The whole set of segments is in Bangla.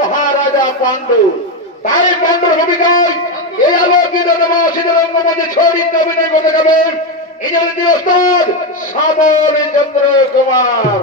মহারাজা পাণ্ডু তাই পাণ্ডুর ভূমিকায় এই আলোকিত নবাসিত রঙ্গমঞ্চে ছড়িয়ে অভিনয় করতে যাবেন ইংরেজি ওস্তাদ শ্যামল চন্দ্র কুমার।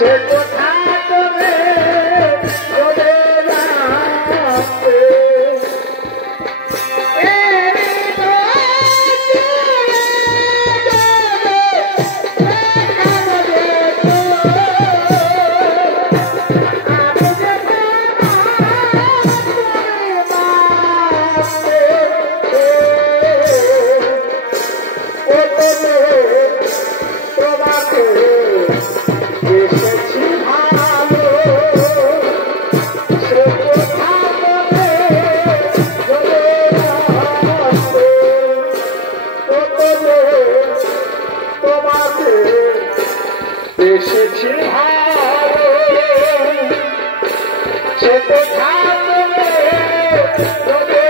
সে কোথা তুমি চলে যাবে এসেছি ভালো সে কোথা তুমি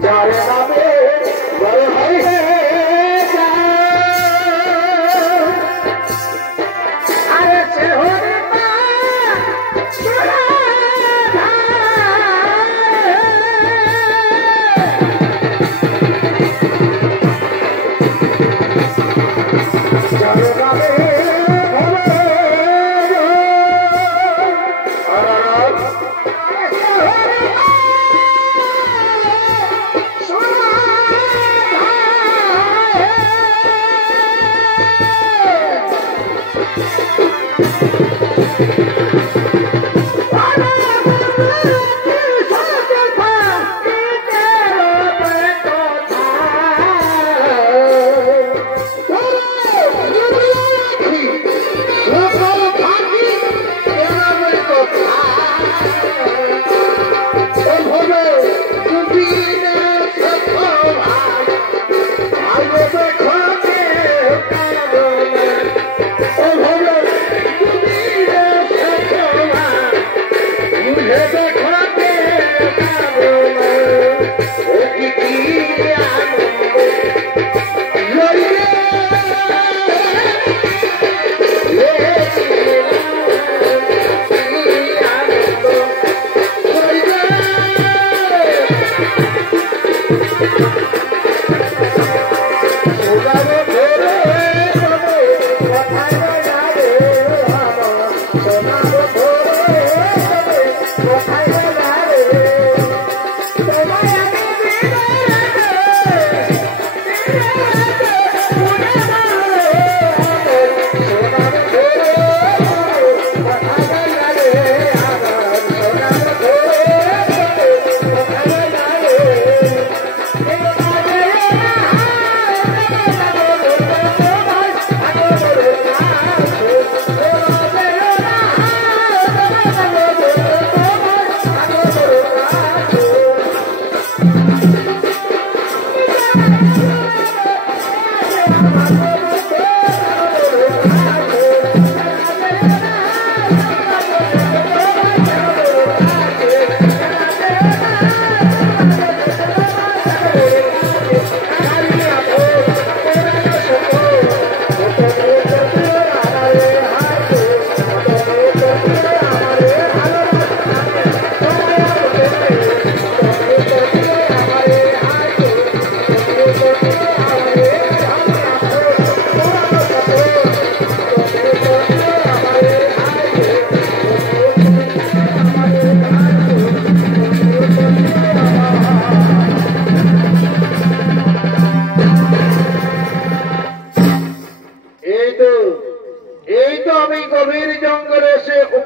চলে যাবে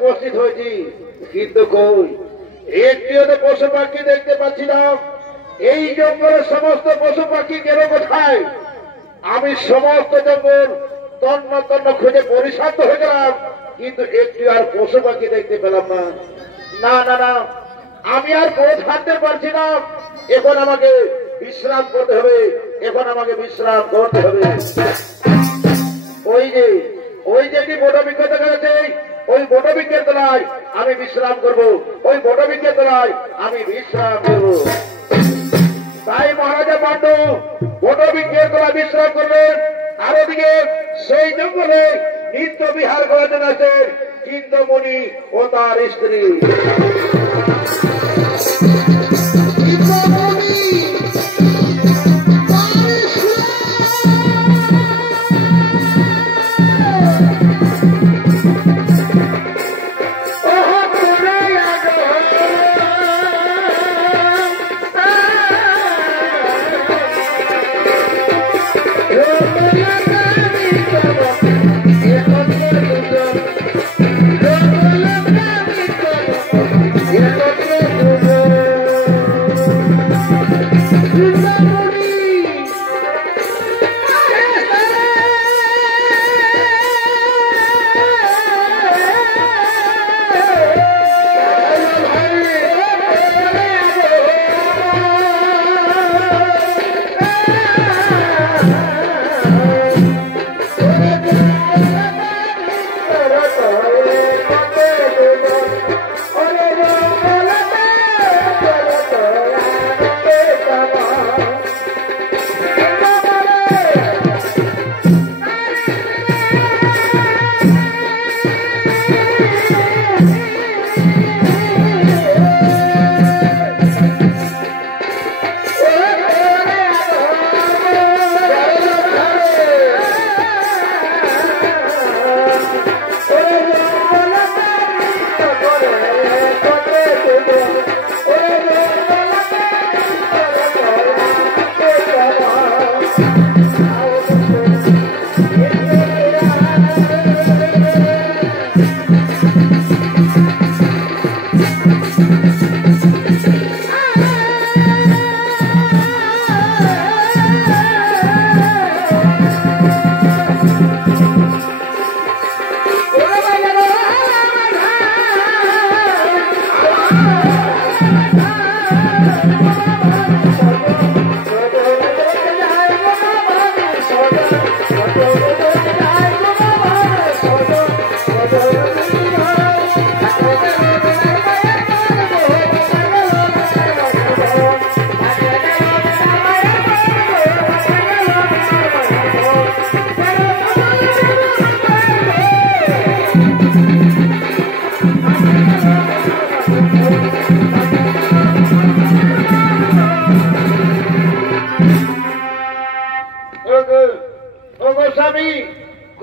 উপস্থিত হয়েছি, কিন্তু কই একটিও তো পশু পাখি দেখতে পাচ্ছি না। এই জঙ্গলের সমস্ত পশু পাখি গেল কোথায়? আমি সমস্ত জঙ্গল তন্ন তন্ন খুঁজে পরিশান্ত হয়ে গেলাম, কিন্তু একটি আর পশু পাখি দেখতে পেলাম না। না না না, আমি আর পথ হাঁটতে পারছি না। এখন আমাকে বিশ্রাম করতে হবে, এখন আমাকে বিশ্রাম করতে হবে। ওই যে কি বটবৃক্ষ দেখা যাচ্ছে, ওই বটবৃক্ষের তলায় আমি বিশ্রাম করব, ওই বটবৃক্ষের তলায় আমি বিশ্রাম করব। তাই মহারাজা পাণ্ডু বটবৃক্ষের তলায় বিশ্রাম করবেন। আর ওদিকে সেই জঙ্গলে নিত্য বিহার করার জন্য আছেন চিন্তামণি ও তার স্ত্রী।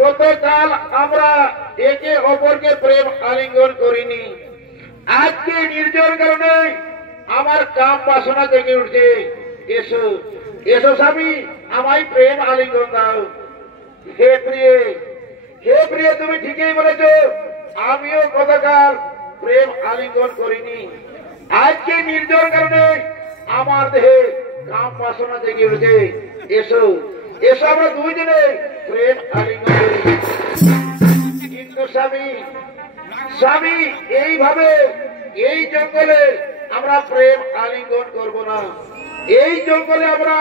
গতকাল আমরা একে অপরকে প্রেম আলিঙ্গন করিনি, আজকে নির্জন কারণে আমার কাম বাসনা জেগে উঠছে। এসো এসো স্বামী, আমায় প্রেম আলিঙ্গন দাও। হে প্রিয়ে, হে প্রিয়ে, তুমি ঠিকই বলেছ, আমিও গতকাল প্রেম আলিঙ্গন করিনি, আজকে নির্জন কারণে আমার দেহে কাম বাসনা জেগে উঠছে। এসো এসো, আমরা দুইজনে প্রেম আলিঙ্গন করি। কিন্তু স্বামী স্বামী, এইভাবে এই জঙ্গলে আমরা প্রেম আলিঙ্গন করব না। এই জঙ্গলে আমরা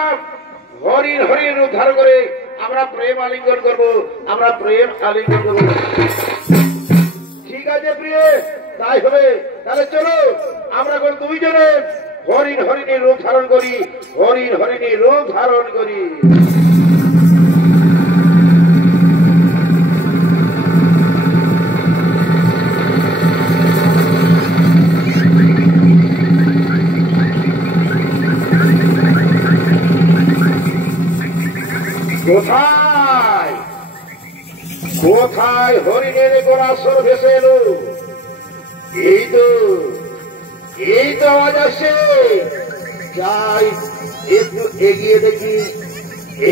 হরিণ হরিণ উদ্ধার করে আমরা প্রেম আলিঙ্গন করব, আমরা প্রেম আলিঙ্গন করব। ঠিক আছে প্রিয়, তাই হবে। তাহলে চলো আমরা এখন দুইজনে হরিণ হরিণের রূপ ধারণ করি, হরিণ হরিণের রূপ ধারণ করি। কোথায় কোথায় হরিণের গোড়াসর ভেসে এলো? এই তো আওয়াজ আসছে, যাই একটু এগিয়ে দেখি।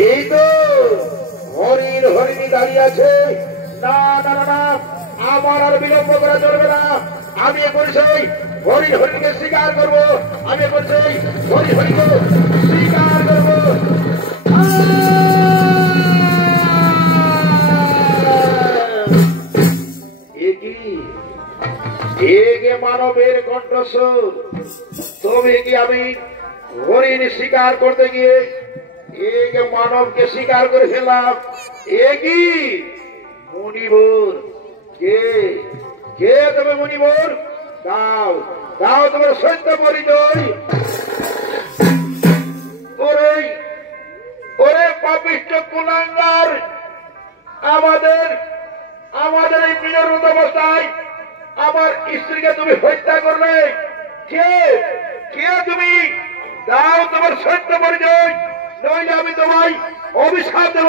এই তো হরিণ হরিণী দাঁড়িয়ে আছে। না না না, আমার আর বিলম্ব করা চলবে না। আমি এখন সেই হরি হরিকে স্বীকার করবো, আমি এখন সেই হরি হরিকে স্বীকার করবো। মানবের কণ্ঠস্বর, তবে কি আমি হরিণ স্বীকার করতে গিয়ে মানবকে স্বীকার করে ফেললাম? এ কি মুনিবর? কে কে তুমি মুনিবর? দাও দাও তোমার সত্য পরিচয়। ওরে ওরে পাপিষ্ঠ কুলাঙ্গার, আমাদের আমাদের এই বিজরুত অবস্থায় আমার স্ত্রীকে তুমি হত্যা করলে। কে কে তুমি? দাও তোমার সত্য পরিচয়, নইলে আমি তোমায় অভিশাপ দেব,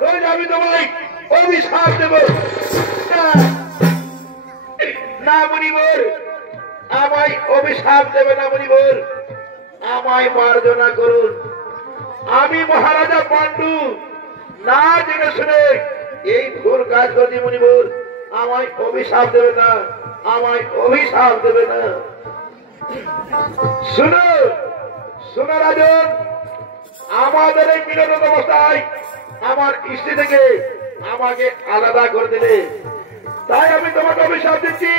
নইলে আমি তোমায় অভিশাপ দেব। না মুনিবর, আমায় অভিশাপ দেবে না মুনিবর, আমায় মার্জনা করুন। আমি মহারাজা পাণ্ডু না জেনে শুনে এই ভুল কাজ করছি মুনিবর, আমায় অভিশাপ দেবে না, আমায় অভিশাপ দেবে না। শুনো শুনো রাজন, আমাদের এই বিনোদন অবস্থায় আমার স্ত্রী থেকে আমাকে আলাদা করে দিলে, তাই আমি তোমাকে অভিশাপ দিচ্ছি,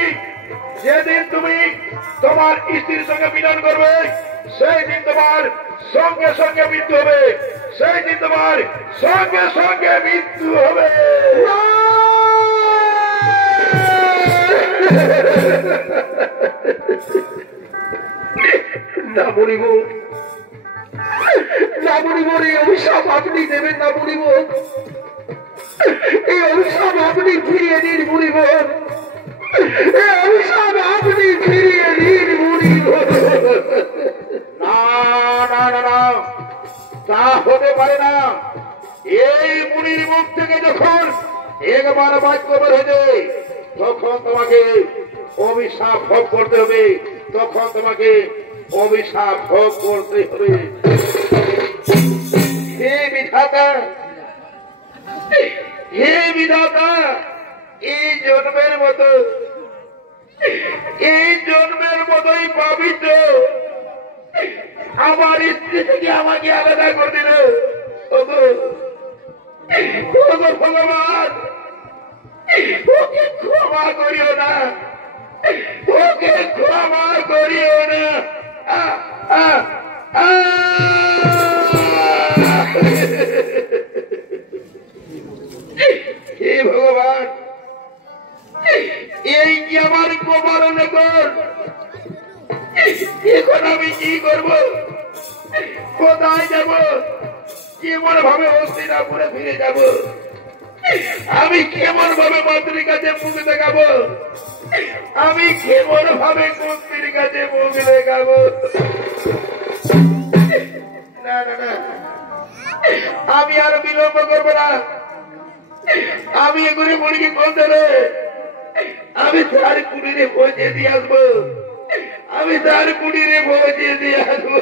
যেদিন তুমি তোমার স্ত্রীর সঙ্গে মিলন করবে সেই দিন তোমার সঙ্গে সঙ্গে মৃত্যু হবে, সেই দিন তোমার সঙ্গে সঙ্গে মৃত্যু হবে। না বলিব, না বলিব, এই অভিশাপ আপনি দেবেন না বলিব, এই অভিশাপ আপনি ফিরিয়ে দিন বলিব, এই অভিশাপ আপনি ফিরিয়ে দিন বলিব। না না না না, তা হতে পারে না। এই মুনির মুখ থেকে যখন একবার বাক্য বের হয়ে যায়, তখন তোমাকে অভিশাপ ভোগ করতে হবে, তখন তোমাকে অভিশাপ ভোগ করতে হবে। হে বিধাতা, হে বিধাতা, এই জন্মের মতো, এই জন্মের মতোই পাবিত আমার স্ত্রী থেকে আমাকে আলাদা করে দিল। ভগবান, ওকে ক্ষমা করিও না, ওকে ক্ষমা করিও না। হে ভগবান, এই কি আমার কুমারণ কর, এখন আমি কি করব, কোথায় যাব, কেমন ভাবে হস্তিনাপুরে ফিরে যাব, আমি কেমন ভাবে মন্ত্রীর কাছে মুখ দেখাবো, আমি কেমন ভাবে মন্ত্রীর কাছে মুখ দেখাবো? না না না, আমি আর বিলম্ব করবো না, আমি এগুলি মুরগি বলতে রে, আমি তার কুটিরে পৌঁছে দিয়ে আসবো, আমি তার কুটিরে পৌঁছে দিয়ে আসবো।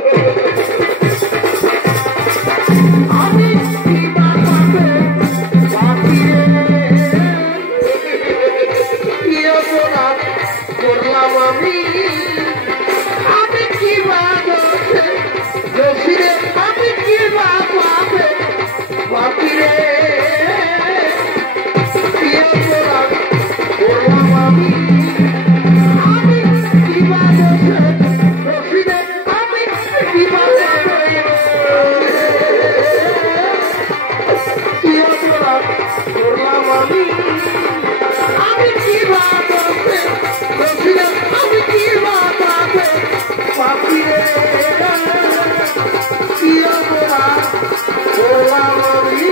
করলাম আমি, আমি কি আমি কি বাপিরে করলাম আমি, আমি কি আমি কি করলাম আমি, আমি কি আমি কি পাপিরে কি করলাম আমি।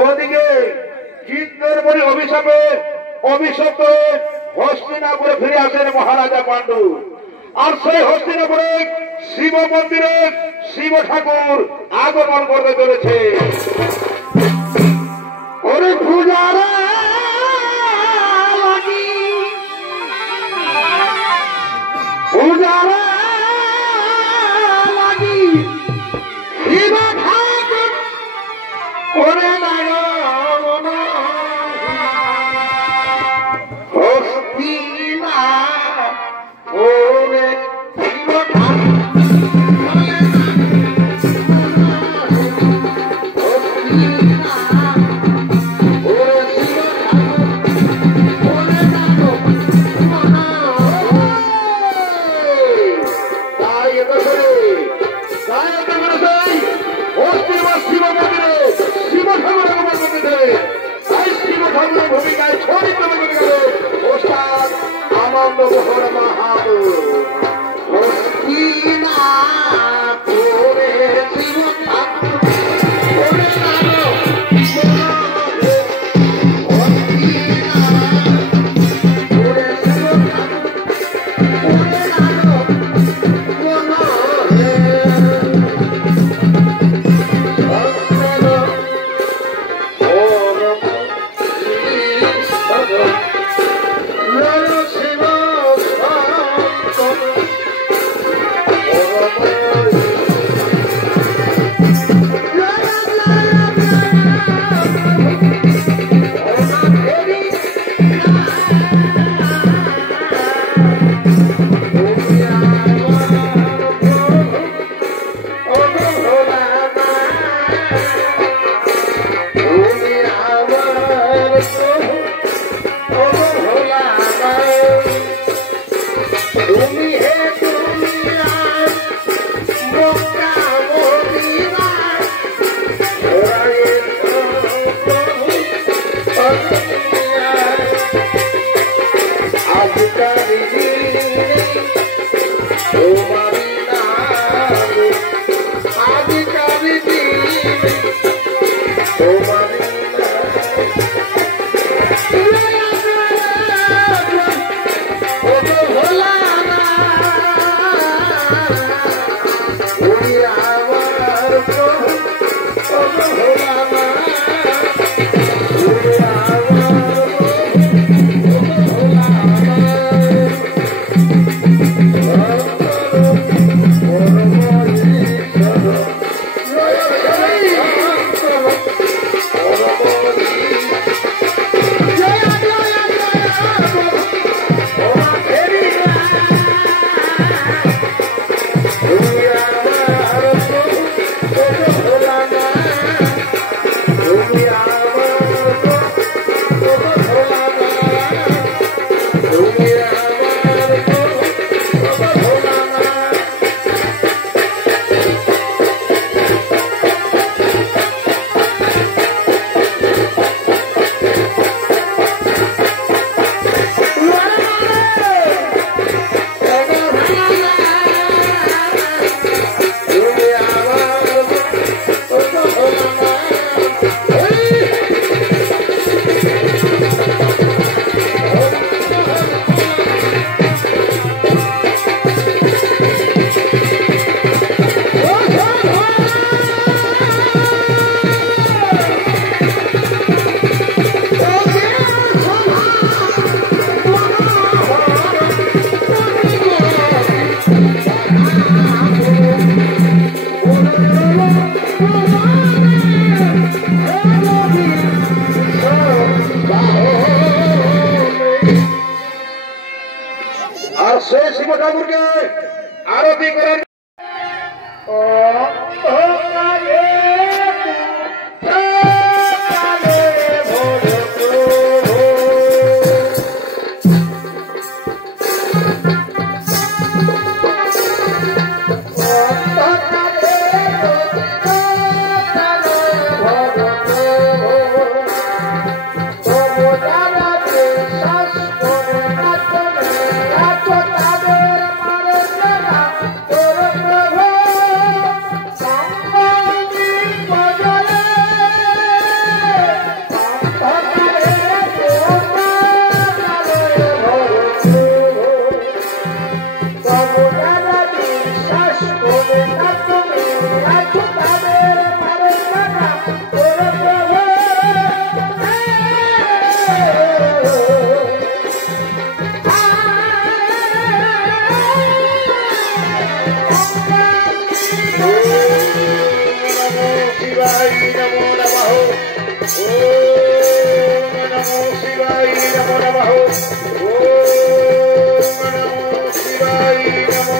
ওদিকে চিত্রের বলে অভিশাপে অভিশপ্ত হস্তিনাপুরে ফিরে আসেন মহারাজা পাণ্ডু, আর সেই হস্তিনাপুরে শিব মন্দিরে শিব ঠাকুর আগমন করতে চলেছে। ওরে পূজারা লাগি, পূজারা লাগি, শিব ওরে লাগো হস্তিনা ওরে ভূমিকায় ছড়িত গেল ওস্তাদ আনন্দ মোহন মাহাতো নমো শিবায় নমো নমঃ। ওম নমো শিবায় নমো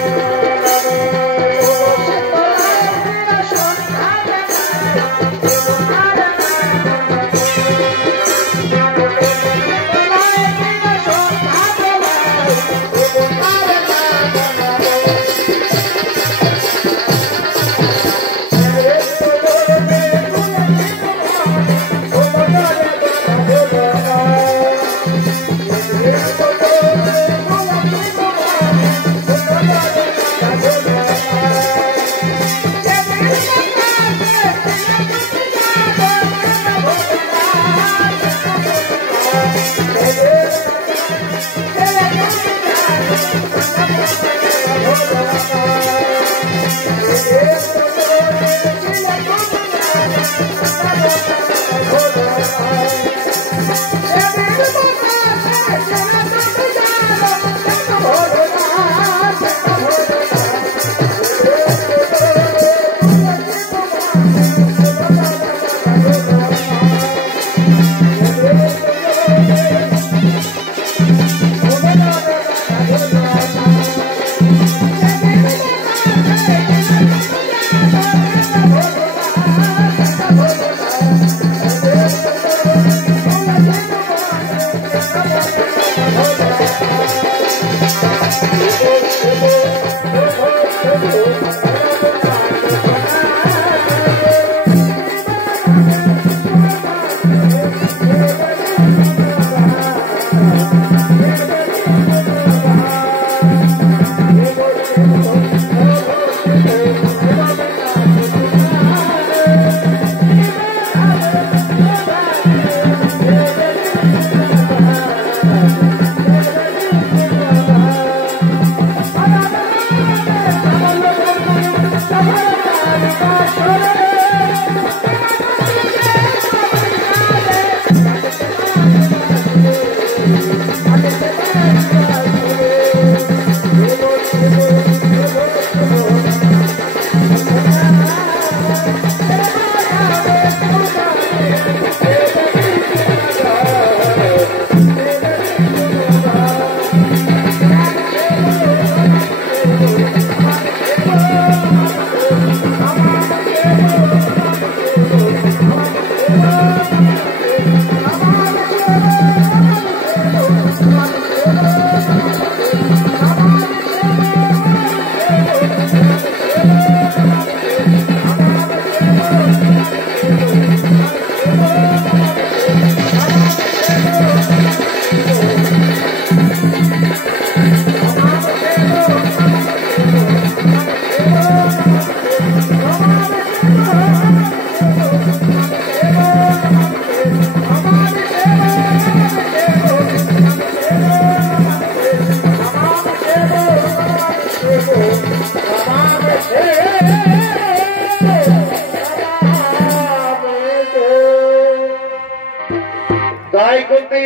তাই কুন্তি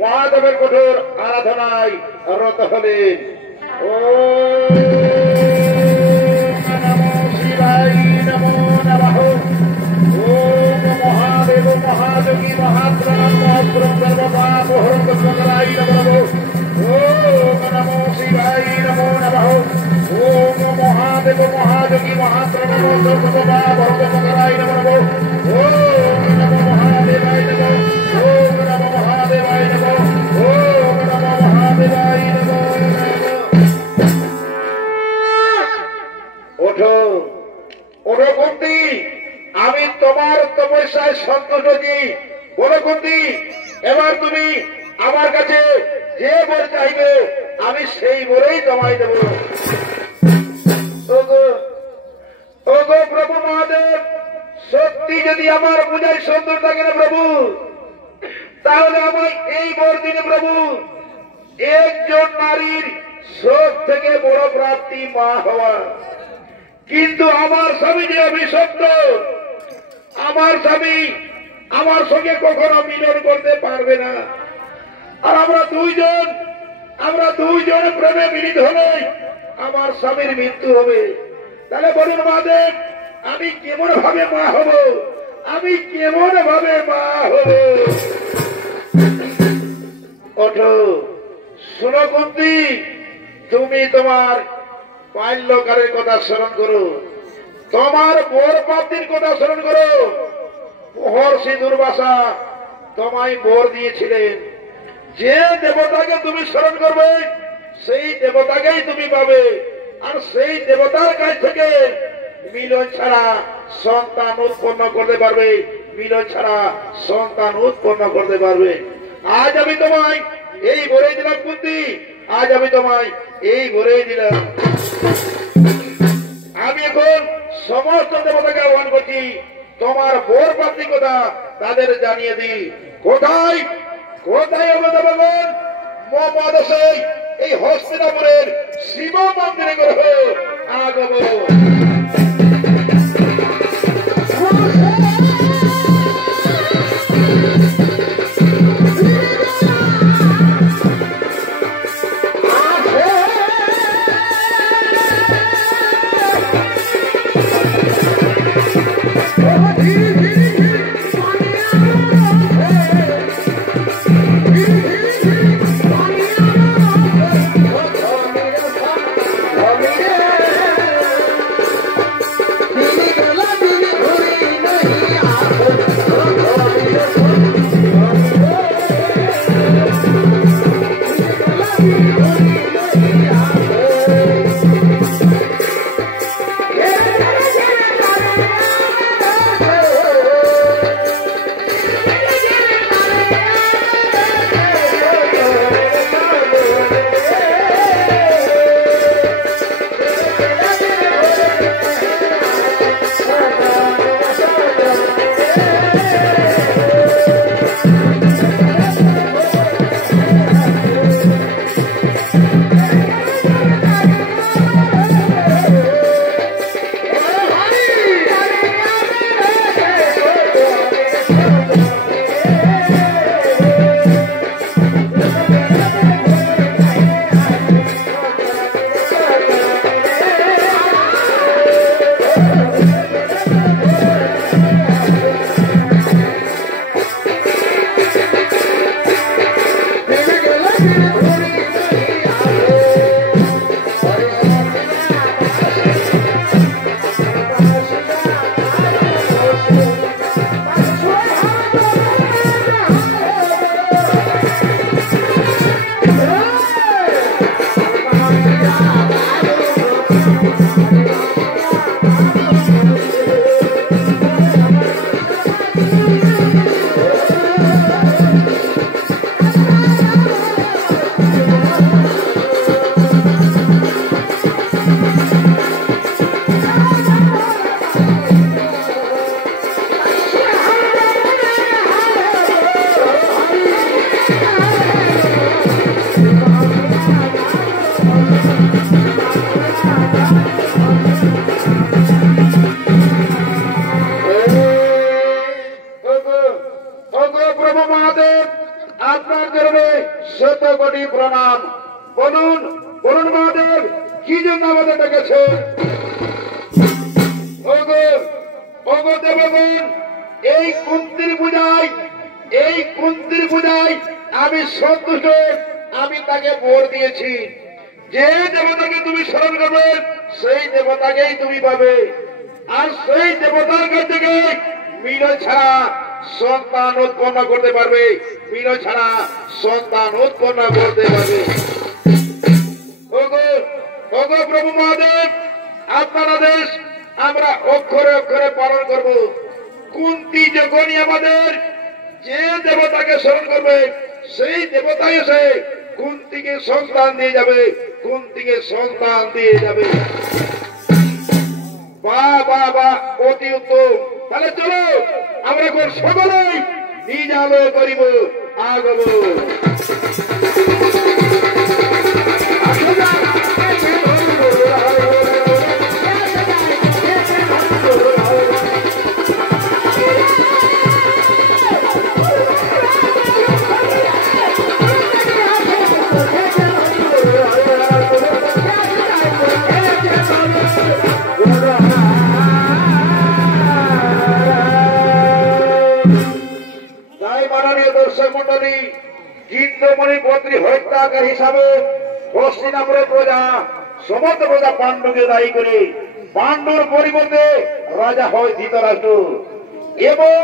মহাদেবের কঠোর আরাধনায় রত হলেন। ওম নমো শিবায় নমো নমঃ। ওম মহাদেব মহাযোগী মহাপ্রাণ মহাপ্রম সর্বপাপহরণ মঙ্গলায় নমঃ। ওম নমো শিবায় নমো নমঃ। ওম মহাদেব মহাযোগী মহাপ্রাণ সর্বপাপহরণ মঙ্গলায় নমঃ। ওম নমো মহাদেবায় নমঃ। ওম নমো মহাদেবায় নমঃ। ওম নমো মহাদেবায় নমঃ। ওঠো ওঠো কুন্তি, আমি তোমার তপস্যায় সন্তুষ্ট হয়েছি। বলো কুন্তি, এবার তুমি আমার কাছে যে বর চাইবে আমি সেই বলেই তোমায় দেব। ওগো প্রভু মহাদেব, সত্যি যদি আমার পূজায় সুন্দর থাকে না প্রভু, তাহলে আমায় এই বর দিনে প্রভু। একজন নারীর সব থেকে বড় প্রাপ্তি মা হওয়া, কিন্তু আমার স্বামী যে অভিশপ্ত, আমার স্বামী আমার সঙ্গে কখনো মিলন করতে পারবে না। আর আমরা দুইজন প্রেমে মিলিত হলে আমার স্বামীর মৃত্যু হবে। তাহলে বলুন মহাদেব, আমি কেমন ভাবে মা হব? আমি কেমন ভাবে মা হব। ওঠো, শোনো কুন্তি, তুমি তোমার বাল্যকালের কথা স্মরণ করো, তোমার বর প্রাপ্তির কথা স্মরণ করো। মহর্ষি দুর্বাসা তোমায় বর দিয়েছিলেন, যে দেবতাকে তুমি স্মরণ করবে সেই দেবতাকেই তুমি পাবে, আর সেই দেবতার কাছ থেকে মিলন ছাড়া সন্তান উৎপন্ন করতে পারবে, মিলন ছাড়া সন্তান উৎপন্ন করতে পারবে। আজ আমি তোমায় এই বলেই দিলাম কুন্তি, আজ আমি তোমায় এই বলেই দিলাম। আমি এখন সমস্ত দেবতাকে আহ্বান করছি, তোমার বর প্রাপ্তির কথা তাদের জানিয়ে দিই। কোথায় কোথায় হবে দেবগণ? মহাদেশে এই হস্তিনাপুরের শিব মন্দিরে গ্রহ আগমন। প্রণাম। বলুন বলুন মহাদেব, কি জন্য আমাদের ডেকেছে? দেবগণ, এই কুন্তির পূজায় আমি সন্তুষ্ট, আমি তাকে বর দিয়েছি। যে দেবতাকে তুমি স্মরণ করবে সেই দেবতাকেই তুমি পাবে, আর সেই দেবতার কাছ থেকে মিলন ছাড়া সন্তান উৎপন্ন করতে পারবে, মিলন ছাড়া সন্তান উৎপন্ন করতে পারবে। প্রভু মহাদেব, আপনার আদেশ আমরা অক্ষরে অক্ষরে পালন করব। কুন্তি যখনই আমাদের যে দেবতাকে স্মরণ করবে সেই দেবতা এসে কুন্তিকে সন্তান দিয়ে যাবে, কুন্তিকে সন্তান দিয়ে যাবে। বাহ বাহ বাহ, অতি উত্তম। তাহলে চলো আমরা এখন সকলেই নিজ আলোয় করিব আগব। মাননীয় দর্শক মন্ডলী, চিন্তামণি পত্রী হত্যাকার হিসাবে হস্তিনাপুরের প্রজা সমস্ত প্রজা পাণ্ডুকে দায়ী করে পাণ্ডুর পরিবর্তে রাজা হয় ধৃতরাষ্ট্র এবং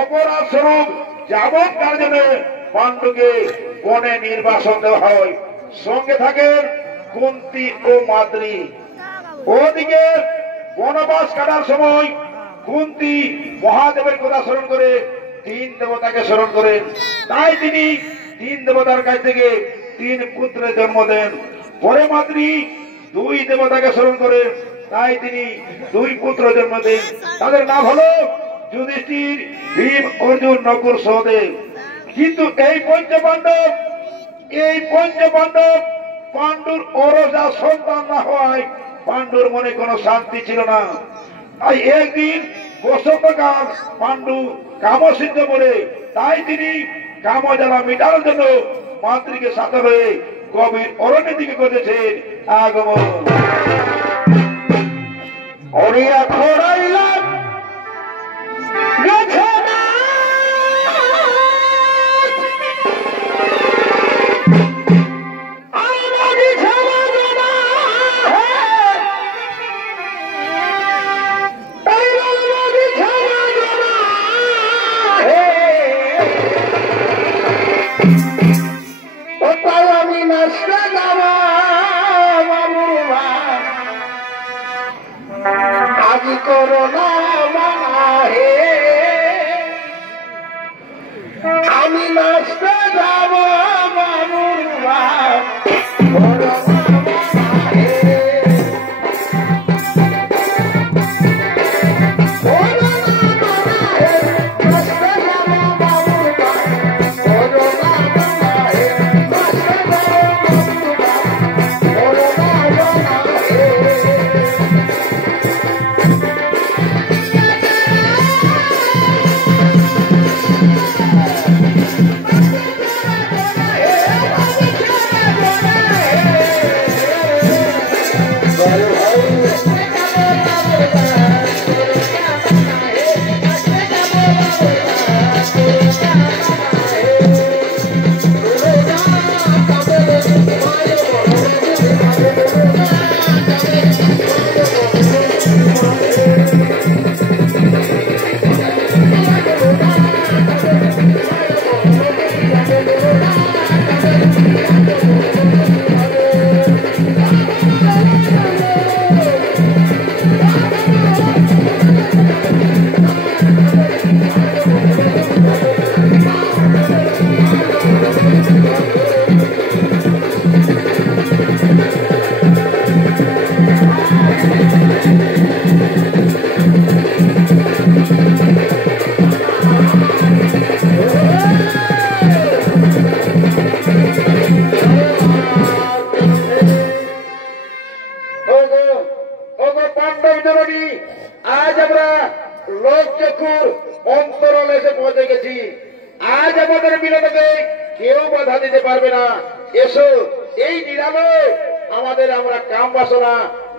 অপরাধ স্বরূপ যাবৎ কার্যে পাণ্ডুকে বনে নির্বাসন দেওয়া হয়। সঙ্গে থাকেন কুন্তী ও মাদ্রী। ওদিকে বনবাস কাটার সময় কুন্তী মহাদেবের কথা স্মরণ করে 3 দেবতাকে স্মরণ করেন। তাই তিনি 3 দেবতার কাছ থেকে 3 পুত্রের জন্ম দেন। পরে মাদ্রী 2 দেবতাকে স্মরণ করেন। তাই তিনি 2 পুত্র জন্ম দেন। তাদের নাম হলো যুধিষ্ঠির, ভীম, অর্জুন, নকুল, সহদেব। কিন্তু এই পঞ্চপাণ্ডব পাণ্ডুর ওরসা সন্তান না হওয়ায় পাণ্ডুর মনে কোনো শান্তি ছিল না। তাই একদিন বসন্তকাল পাণ্ডু কামসিদ্ধ করে, তাই তিনি কামজ্বালা মিটানোর জন্য মাতৃকে সাথে হয়ে গভীর অরণ্যের দিকে করেছেন আগমন। অরিয়া খোড়াইলাম আমি নাচতে যাব বাবুরা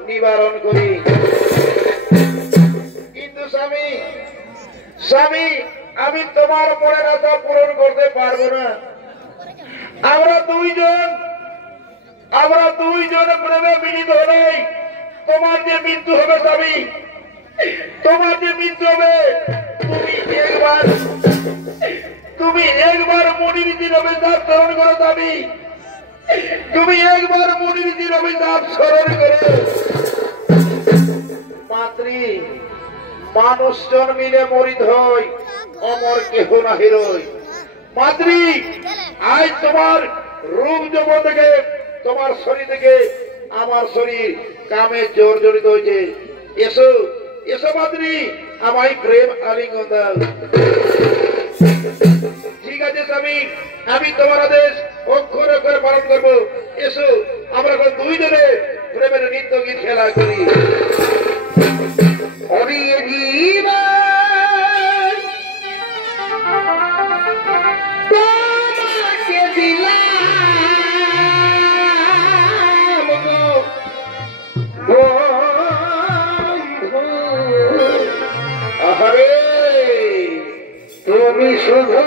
নিবারণ করি। কিন্তু স্বামী আমি তোমার মনের আশা পূরণ করতে পারবো না। আমরা দুইজন প্রেমে মিলিত হলেই তোমার যে মৃত্যু হবে স্বামী, তোমার যে মৃত্যু হবে, তুমি একবার মনিরীতির অভিশাপ স্মরণ করো স্বামী, তুমি একবার মনিরীতির অভিশাপ স্মরণ করো। মাতৃ মানুষ জন্মিলে মরিত হয়, অমর কেহ নাহি রয়। মাতৃ আজ তোমার রূপ যৌবন থেকে, তোমার শরীর থেকে আমার শরীর কামে জর্জরিত হয়েছে। এসো এসো মাতৃ, আমায় প্রেম আলিঙ্গন দাও। ঠিক আছে স্বামী, আমি তোমার আদেশ অক্ষরে অক্ষরে পালন করবো। এসো আমরা দুইজনে প্রেমের নৃত্য গীত খেলা করি। তুমি শুধু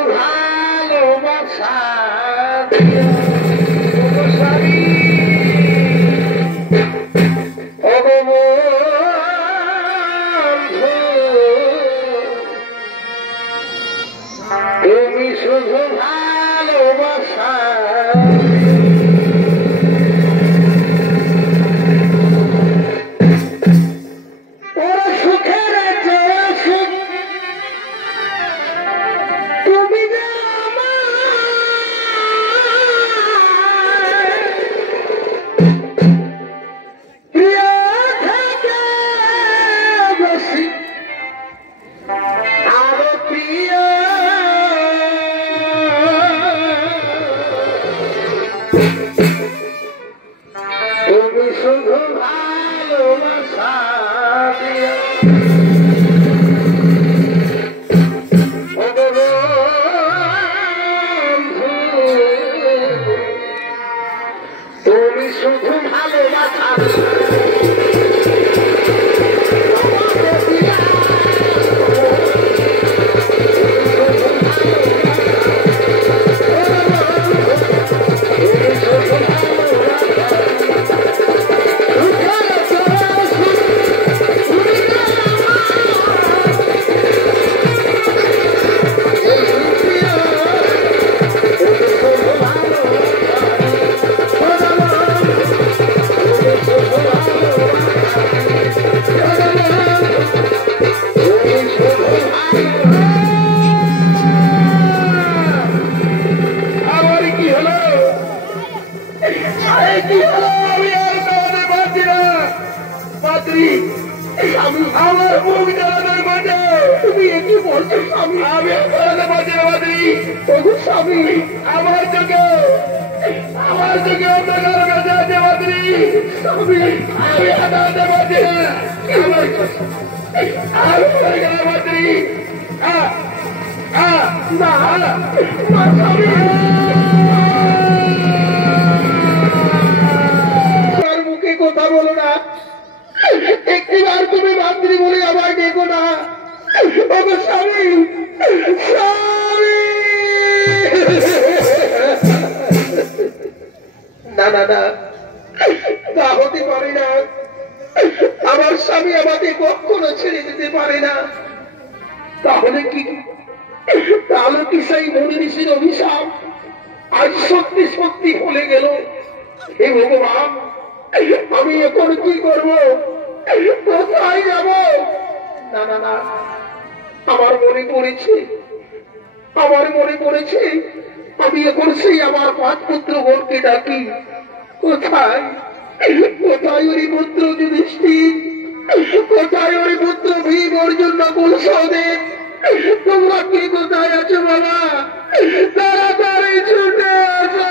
ভালোবাসা দিয়া স্বামী তুমি শুধু ভালোবাসা ওরা সুখের সুখ তুমি যে প্রিয় থেকে বেশি আরো প্রিয় তুমি শুধু ভালোবাসা দিয়া তুমি শুধু ভালোবাসা আমার মুখ জ্বালানোর মাঝে তুমি একই বলছো স্বামী আমি বলতে পারছি না মাদ্রি স্বামী আমার চোখে অন্ধকার বেঁচে আছে মাদ্রি স্বামী আমি হাঁটাতে পারছি না আমি পড়ে গেলাম মাদ্রি মুখে কথা বলো না একটিবার তুমি মাতৃ বলে আমার ডেকো না ওগো স্বামী স্বামী না না না তা হতে পারে না আমার স্বামী আমাকে কখনো ছেড়ে দিতে পারে না তাহলে কি সেই মনিঋষির অভিশাপ আজ সত্যি সত্যি হলে গেল হে ভগবান আমি এখন কি করব কোথায় যাব না না না আমার মনে পড়েছে আমি এখন সেই আমার 5 পুত্রগণকে ডাকি কোথায় ওই পুত্র যুধিষ্ঠির কোথায় ওই পুত্র ভীম অর্জুন নকুল সহদেব তোমরা কি কোথায় আছো বাবা তাড়াতাড়ি ছুটে আসো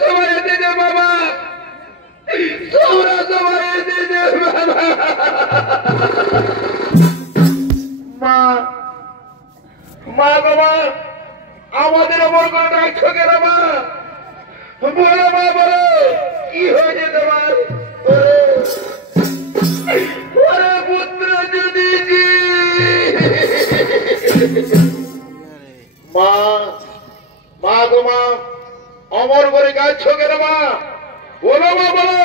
সবাই এসেছে বাবা, তোমরা সবাই এসেছে বাবা। মা মা বাবা আমাদের ওপর কোন রাখছো কেন মা? বলো মা, বলো কি হয়েছে তোমার? ওরে পুত্র যদি মা, মা গো মা, অমর করে গাচ্ছো কেন মা? বলো মা, বলো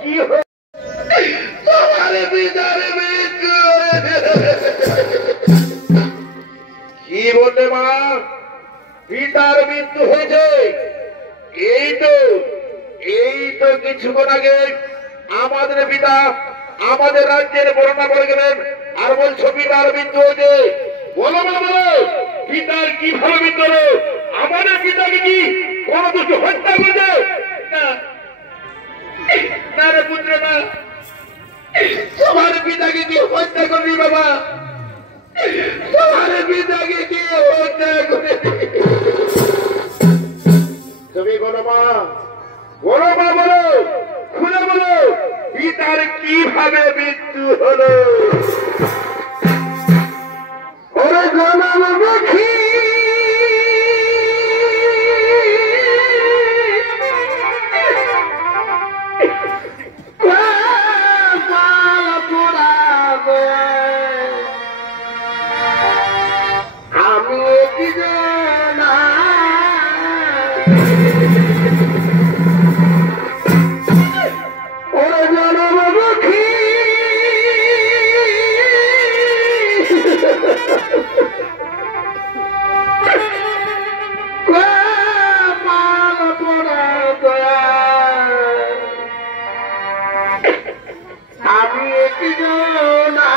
কি হয়েছে? তোমার পিতার মৃত্যু। কি বললে মা? পিতার মৃত্যু হয়েছে? এই তো কিছুক্ষণ আগে আমাদের পিতা আমাদের রাজ্যের বর্ণনা করে গেলেন, আর বলছো পিতার মৃত্যু হয়েছে। বলো মা, বলো পিতার কিভাবে মৃত্যু হলো? আমাদের পিতাকে কি কোন কিছু হত্যা করেছে? না রে পুত্র, না, তোমার পিতাকে কি হত্যা করবি বাবা? তোমার পিতাকে কি হত্যা করে? তুমি বলো মা, বলো মা, বলো খুলে বলো পিতার কিভাবে মৃত্যু হলো? ওরে জনমুখী আমি কি জানা ওরে জনমুখী আমি কি জানা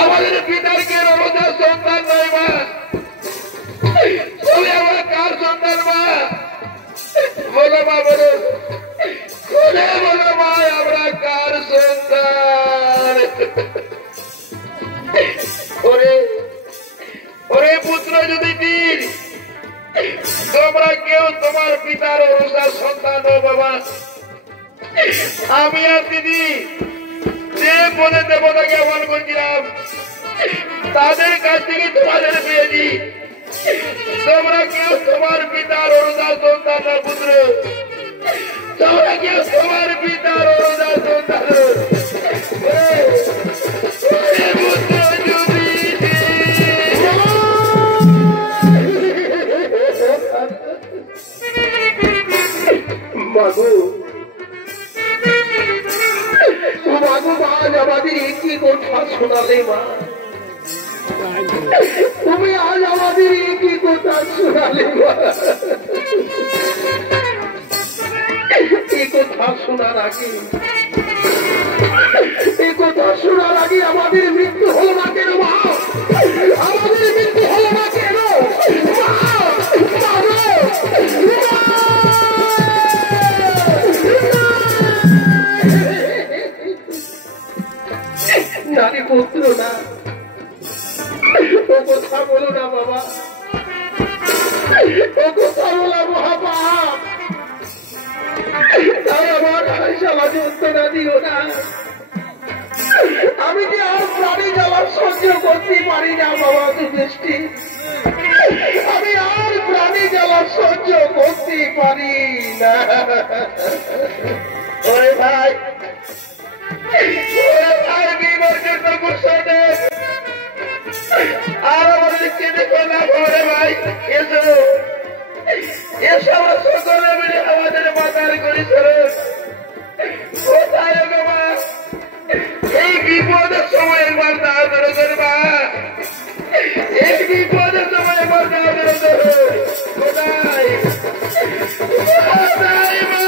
আমাদের পিতার কে রমজান সন্তান নয় মা, তবে আমার কার সন্তান সন্তান মা, বলো মা, বলো খুলে বলো মা, আমরা কার সন্তান? ওরে ওরে পুত্র যুধিষ্ঠির, তোমরা কেউ তোমার পিতার অনুসার সন্তান ও বাবা। আমি আর দিদি যে বলে দেবতাকে আহ্বান করছিলাম তাদের কাছ থেকে তোমাদের পেয়েছি। তোমরা কেউ তোমার পিতার অনুসার সন্তান না পুত্র, তোমরা কেউ তোমার পিতার অনুসার সন্তান। মাগো মাগো মা, আমাদের একই কথা শোনালে মা, তুমি আজ আমাদের একই কথা শোনালে মা। এই কথা শোনার আগে, এই কথা শোনার আগে আমাদের মৃত্যু হলো না কেন মা? আমাদের মৃত্যু হলো না কেন নারী পুত্র না? ও কথা বলো না বাবা, ও কথা বলা মহাপাপ। তাই আমার জ্বালা যন্ত্রণা দিও না। আমি যে আর প্রাণী জ্বালা সহ্য করতে পারি না বাবা যুধিষ্ঠির, আমি আর প্রাণী জ্বালা সহ্য করতে পারি না। ওরে ভাই, ওরে ভাই, বিমর্ষের গুসা দেব আর আমাদের কেঁদে না ঘরে ভাই। এসো এসো, আমার সকলে মিলে আমাদের মাতার করি সরব। কোথায় গো মা? এই বিপদের সময় একবার দাও ধরে করবা, এই বিপদের সময় একবার দাও ধরে করো। কোথায় কোথায় মা?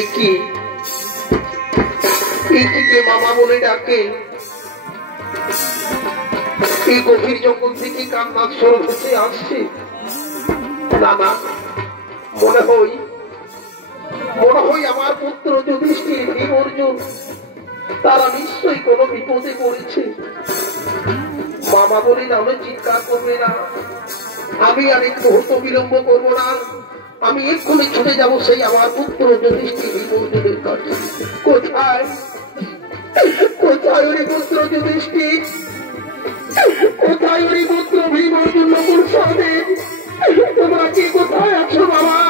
একে মামা বলে ডাকে? এই গভীর জঙ্গল থেকে কান্নার স্বর ভেসে আসছে। না না, মনে হয় আমার পুত্র যুধিষ্ঠির, ভীম, অর্জুন তারা নিশ্চয়ই কোনো বিপদে পড়েছে। মামা বলে নামে চিৎকার করবে না। আমি আর এক মুহূর্ত বিলম্ব করবো না। আমি এক্ষুনি ছুটে যাব সেই আমার পুত্র যুধিষ্ঠির, ভীম, অর্জুনের কাছে। কোথায় কোথায় ওরে পুত্র যুধিষ্ঠির? কোথায় ওরে পুত্র ভীম, অর্জুন, নকুল, সহদেব? তোমরা কে কোথায় আছো বাবা?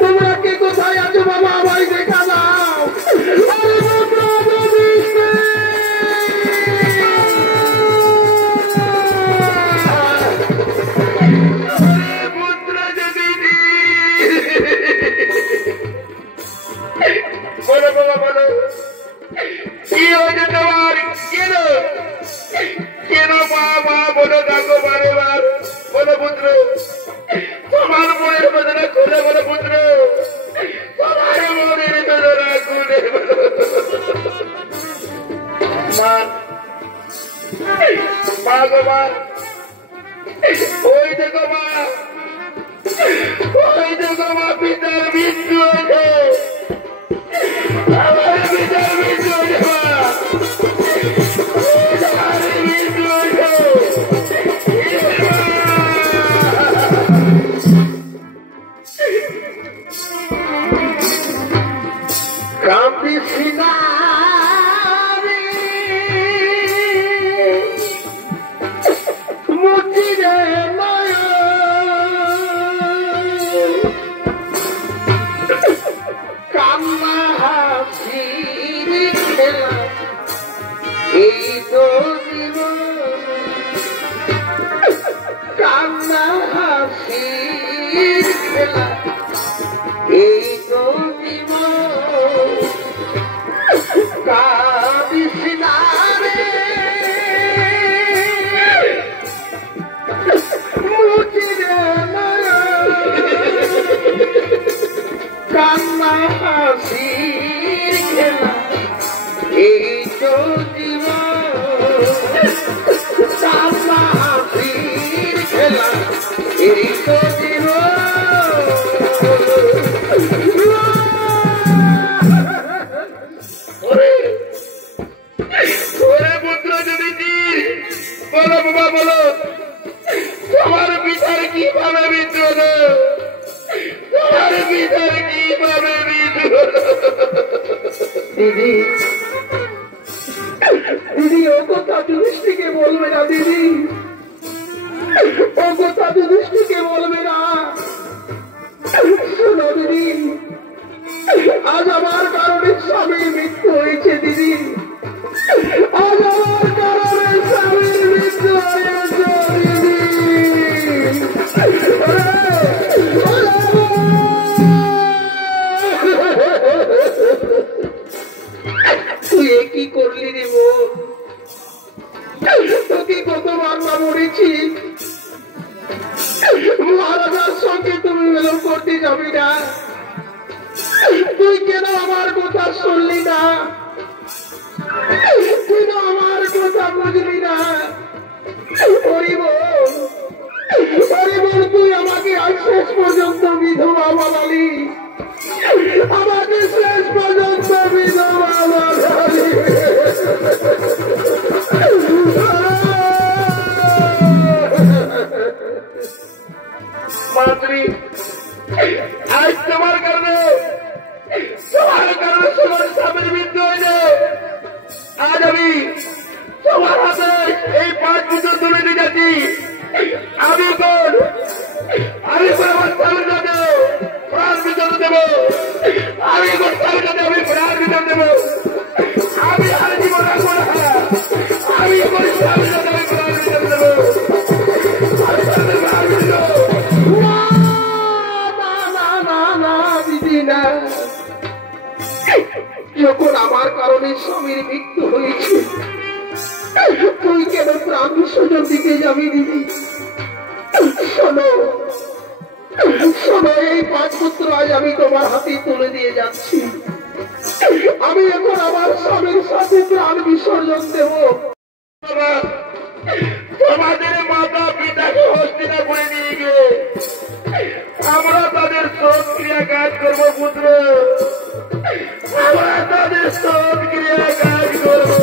তোমরা কে কোথায় আছো বাবা? আমায় দেখা দাও। বলো বাবা, বলো কি হয়েছে তোমার? কেন কেন মা? মা বলো, ডাকো বারে বার। বলো পুত্র, তোমার মনের বেদনা খুলে বলো পুত্র, তোমার মনের বেদনা খুলে বলো। মা, মা গো মা, ওই দেখো মা, ওই দেখো মা, পিতার মৃত্যু হয়েছে। আমার পিতার মৃত্যু হয়েছে মা, আমার মৃত্যু হয়েছে। কাঁদিসি না রে মুচিরে কান্না হাসির খেলা এই তো কান্না হাসির খেলা এই তো কাঁদিস না রে মুচিরে কান্না হাসির খেলা এই তো জীবন কান্না হাসির খেলা এই তো জীবন পুত্র যুধিষ্ঠির বলো বাবা বলো তোমার পিতার কিভাবে মৃত্যু হলো তোমার পিতার কিভাবে মৃত্যু হলো দিদি দিদি ও কথা যুধিষ্ঠিরকে বলবে না দিদি ও কথা যুধিষ্ঠিরকে বলবে না শোনো দিদি আজ আমার কারণে স্বামীর মৃত্যু হয়েছে দিদি আজ আমার কারণে স্বামীর মৃত্যু হয়েছে দিদি তুই কি করলি রে বোন তোকে কতবার না মরেছি মহারাজার সঙ্গে তুমি মেলন করতে যাবি না তুই কেন আমার কথা শুনলি না তুই না আমার কথা বুঝলি না তুই আমাকে আজ শেষ পর্যন্ত বিধবা বানালি আমাকে শেষ পর্যন্ত বিধবা বানালি মাতৃ আজ তোমার কারণে তোমার স্বামীর মৃত্যু হয়েছে আজ আমি তোমার হাতে এই 5 বছর তুলে দিয়ে যাচ্ছি আমি কোন আমার স্বামীর কাছে প্রাণ বিসর্জন দেবো আমি কোন স্বামীর কাছে আমি প্রাণ বিসর্জন দেবো আমি আর জীবন রাখবো না আমি কোন স্বামীর কাছে আমি প্রাণ বিসর্জন দেবো আমি স্বামীর প্রাণ বিসর্জন না যখন আমার কারণে স্বামীর মৃত্যু হয়েছে তুই কেন প্রাণ বিসর্জন দিতে যাবি দিদি শোনো শোনো এই 5 পুত্র আজ আমি তোমার হাতে তুলে দিয়ে যাচ্ছি আমি এখন আমার স্বামীর সাথে প্রাণ বিসর্জন দেব তোমাদের মাতা পিতাকে হস্তিনাপুরে নিয়ে গিয়ে আমরা তাদের শোধ ক্রিয়া কাজ করবো পুত্র আমরা তাদের শোধ ক্রিয়া কাজ করবো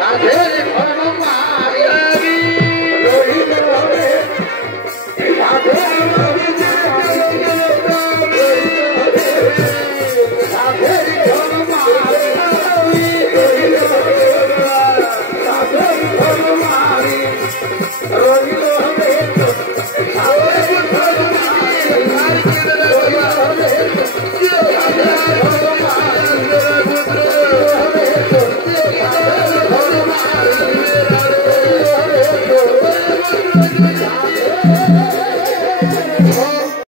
রাধে